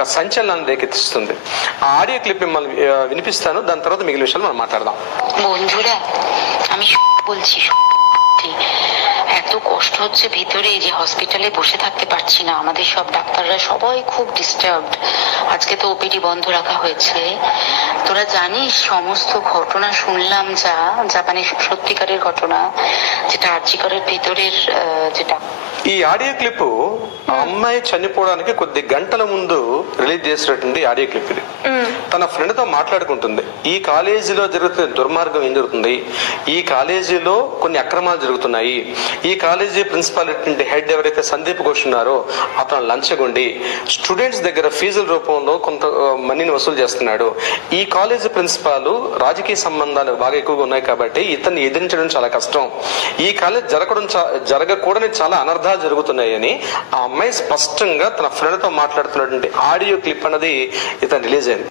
ఒక సంచలనాన్ని రేకెత్తిస్తుంది. ఆ audio clip మిమ్మల్ని వినిపిస్తాను, దాని తర్వాత మిగిలిన విషయాలు మనం మాట్లాడదాం. বন্ধুরা, আমি বলছি, এত কষ্ট হচ্ছে ভিতরে যে হসপিটালে বসে থাকতে পারছি না। আমাদের সব ডাক্তাররা সবাই খুব ডিস্টার্বড। আজকে তো ওপিডি বন্ধ রাখা হয়েছে। তোরা জানিস সমস্ত ঘটনা শুনলাম, যা জাপানের সত্যিকারের ঘটনা, যেটা আরজিকরের ভিতরের যেটা ఈ ఆడియో క్లిప్ అమ్మాయి చనిపోవడానికి కొద్ది గంటల ముందు రిలీజ్ చేసినటువంటి ఆడియో క్లిప్ ఇది. తన ఫ్రెండ్ తో మాట్లాడుకుంటుంది. ఈ కాలేజీలో జరుగుతున్న దుర్మార్గం ఏం జరుగుతుంది, ఈ కాలేజీలో కొన్ని అక్రమాలు జరుగుతున్నాయి, ఈ కాలేజీ ప్రిన్సిపాల్ హెడ్ ఎవరైతే సందీప్ ఘోష్ ఉన్నారో అతను లంచగొండి స్టూడెంట్స్ దగ్గర ఫీజుల రూపంలో కొంత మనీని వసూలు చేస్తున్నాడు, ఈ కాలేజీ ప్రిన్సిపాల్ రాజకీయ సంబంధాలు బాగా ఎక్కువగా ఉన్నాయి కాబట్టి ఇతన్ని ఎదిరించడం చాలా కష్టం, ఈ కాలేజ్ జరగకూడని చాలా అనర్థాలు జరుగుతున్నాయని ఆ అమ్మాయి స్పష్టంగా తన ఫ్రెండ్ తో మాట్లాడుతున్నటువంటి ఆడియో క్లిప్ అన్నది ఇతను రిలీజ్ అయింది.